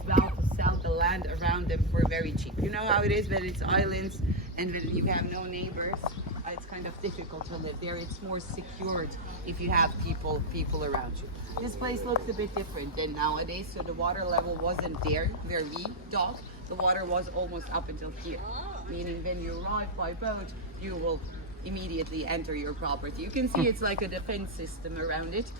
is bound to sell the land around them for very cheap. You know how it is when it's islands and when you have no neighbors. It's kind of difficult to live there. It's more secured if you have people around you. This place looks a bit different than nowadays. So the water level wasn't there where we dock. The water was almost up until here, meaning when you arrive by boat, you will immediately enter your property. You can see it's like a defense system around it.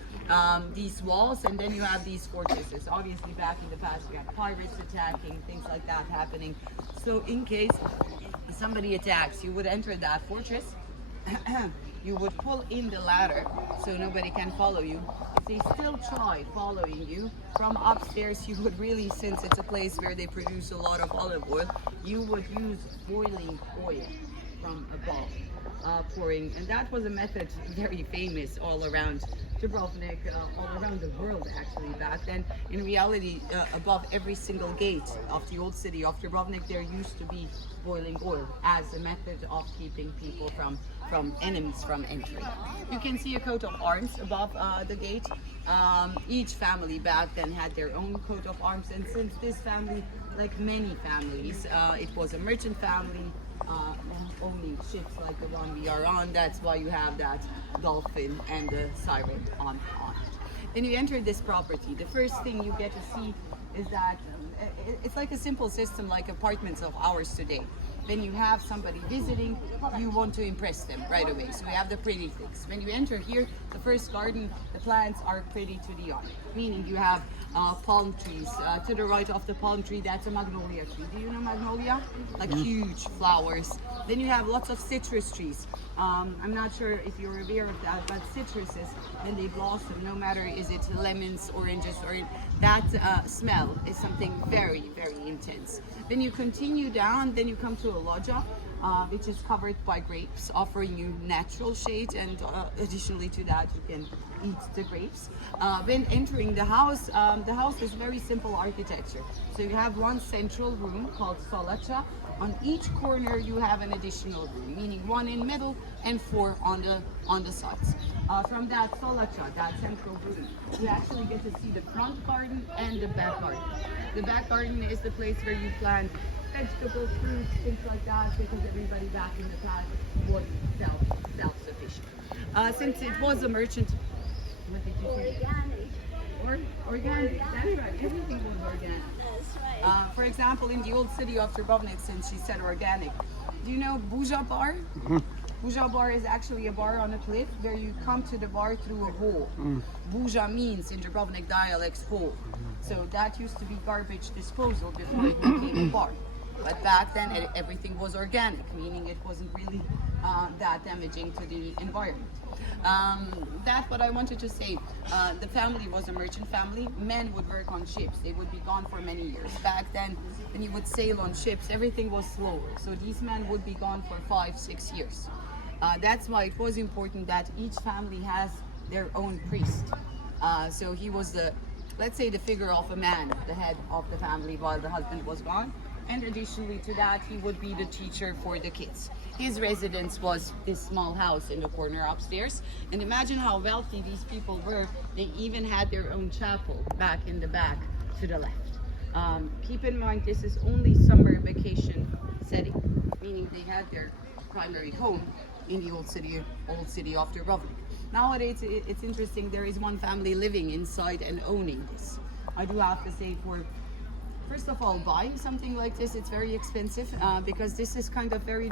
These walls, and then you have these fortresses. Obviously, back in the past, you had pirates attacking, things like that happening. So in case somebody attacks, you would enter that fortress. You would pull in the ladder so nobody can follow you. If they still tried following you from upstairs, you would really, since it's a place where they produce a lot of olive oil, you would use boiling oil from above, pouring. And that was a method very famous all around Dubrovnik, all around the world actually back then. In reality, above every single gate of the old city of Dubrovnik, there used to be boiling oil as a method of keeping people from enemies from entering. You can see a coat of arms above the gate. Each family back then had their own coat of arms, and since this family, like many families, it was a merchant family, owning ships like the one we are on. That's why you have that dolphin and the siren on it. Then you enter this property. The first thing you get to see is that it's like a simple system like apartments of ours today. When you have somebody visiting, you want to impress them right away. So we have the pretty things. When you enter here, the first garden, the plants are pretty to the eye. Meaning you have palm trees. To the right of the palm tree, that's a magnolia tree. Do you know magnolia? Like huge flowers. Then you have lots of citrus trees. I'm not sure if you're aware of that, but citruses, when they blossom, no matter is it lemons, oranges, or that smell is something very, very intense. Then you continue down, then you come to a loggia, which is covered by grapes, offering you natural shade, and additionally to that, you can eat the grapes. When entering the house is very simple architecture. So you have one central room called Solacha. On each corner you have an additional room, meaning one in middle and four on the sides. From that Solacha, that central room, you actually get to see the front garden and the back garden. The back garden is the place where you plant vegetables, fruits, things like that, because everybody back in the past was self-sufficient. Since it was a merchant, what did you say? Organic, that's right, everything was organic. For example, in the old city of Dubrovnik, since she said organic, do you know Buja Bar? Buja Bar is actually a bar on a cliff where you come to the bar through a hole. Buja means in Dubrovnik dialects hole. So that used to be garbage disposal before it became a bar. But back then everything was organic, meaning it wasn't really that damaging to the environment. That's what I wanted to say. The family was a merchant family. Men would work on ships. They would be gone for many years. Back then, when you would sail on ships, everything was slower. So these men would be gone for 5-6 years. That's why it was important that each family has their own priest. So he was let's say the figure of a man, the head of the family while the husband was gone. And additionally to that, he would be the teacher for the kids. His residence was this small house in the corner upstairs. And imagine how wealthy these people were. They even had their own chapel back in the back to the left. Keep in mind, this is only summer vacation setting, meaning they had their primary home in the old city of Dubrovnik. Nowadays, it's interesting, there is one family living inside and owning this. I do have to say, first of all, buying something like this, it's very expensive because this is kind of very different.